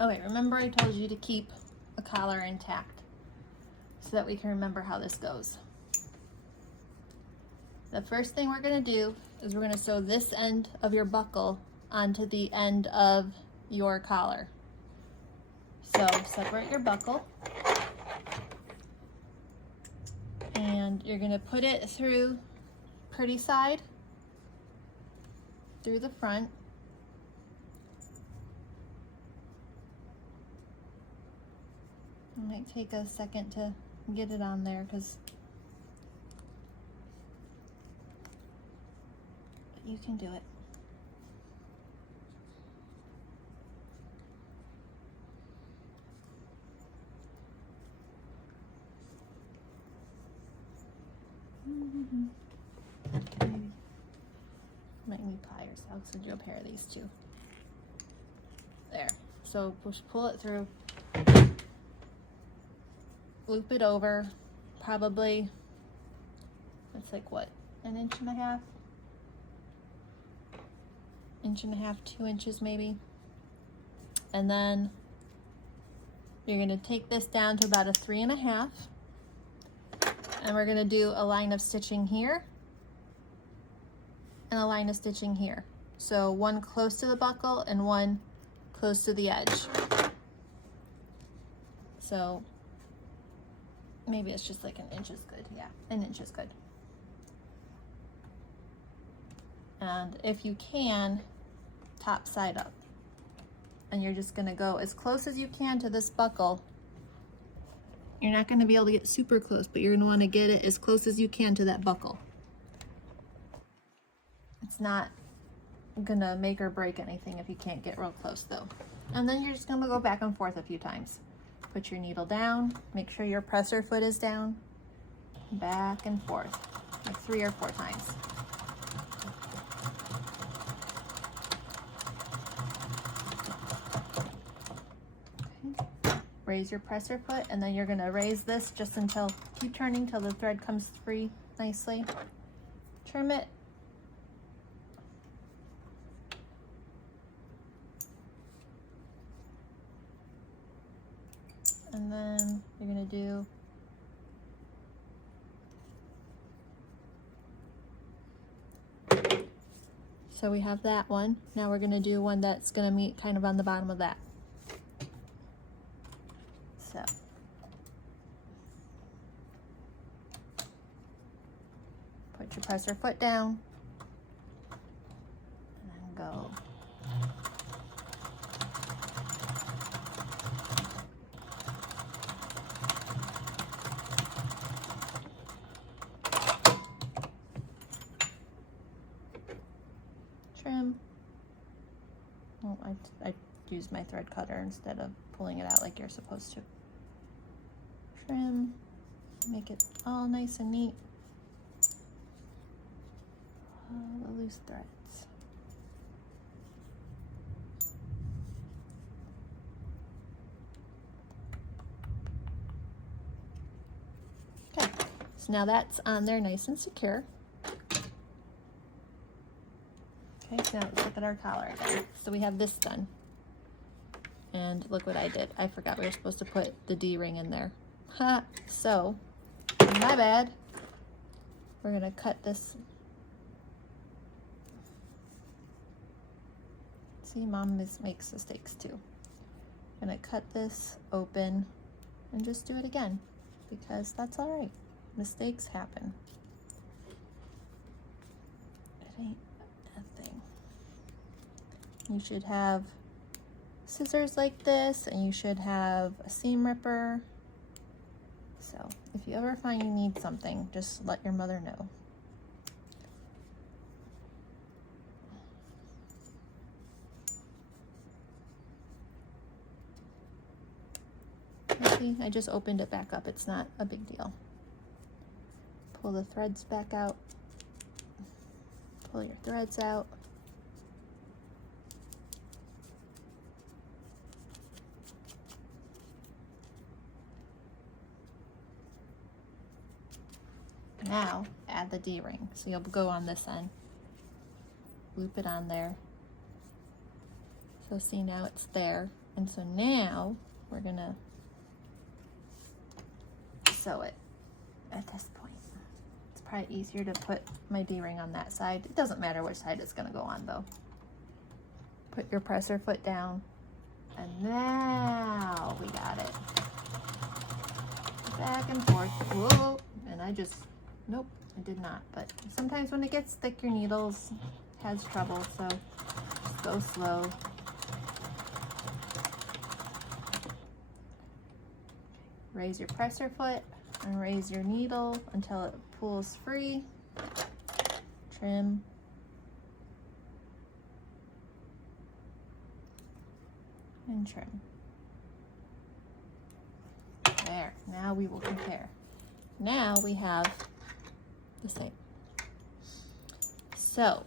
Oh wait, remember I told you to keep a collar intact so that we can remember how this goes. The first thing we're gonna do is we're gonna sew this end of your buckle onto the end of your collar. So separate your buckle and you're gonna put it through pretty side, through the front. It might take a second to get it on there because you can do it. Might need pliers. I'll send you a pair of these too. There. So just pull it through. Loop it over. Probably, it's like what, an inch and a half? Inch and a half, 2 inches maybe. And then you're gonna take this down to about a 3.5. And we're gonna do a line of stitching here and a line of stitching here. So one close to the buckle and one close to the edge. So maybe it's just like an inch is good. Yeah, an inch is good. And if you can, top side up. And you're just gonna go as close as you can to this buckle. You're not gonna be able to get super close, but you're gonna wanna get it as close as you can to that buckle. It's not gonna make or break anything if you can't get real close though. And then you're just gonna go back and forth a few times. Put your needle down, make sure your presser foot is down, back and forth, like 3 or 4 times. Okay. Raise your presser foot, and then you're gonna raise this just until, keep turning till the thread comes free nicely. Trim it. And then you're gonna do so we have that one. Now we're gonna do one that's gonna meet kind of on the bottom of that. So put your presser foot down and then go. Trim. Oh, I used my thread cutter instead of pulling it out like you're supposed to. Trim, make it all nice and neat. All the loose threads. Okay, so now that's on there nice and secure. Okay, so now let's look at our collar again. So we have this done. And look what I did. I forgot we were supposed to put the D-ring in there. Ha! So, my bad. We're gonna cut this. See, Mom makes mistakes too. I'm gonna cut this open and just do it again because that's all right. Mistakes happen. It ain't a thing. You should have scissors like this, and you should have a seam ripper. So if you ever find you need something, just let your mother know. See, I just opened it back up. It's not a big deal. Pull the threads back out. Pull your threads out. Now add the D-ring. So you'll go on this end, loop it on there. So see, now it's there, And so now we're gonna sew it at this point. It's probably easier to put my D-ring on that side. It doesn't matter which side it's gonna go on though. Put your presser foot down, and now we got it. Back and forth. Whoa, and I just, nope, I did not. But sometimes when it gets thick, your needles has trouble, so just go slow. Raise your presser foot and raise your needle until it pulls free. Trim. And trim. There, now we will compare. Now we have the same. So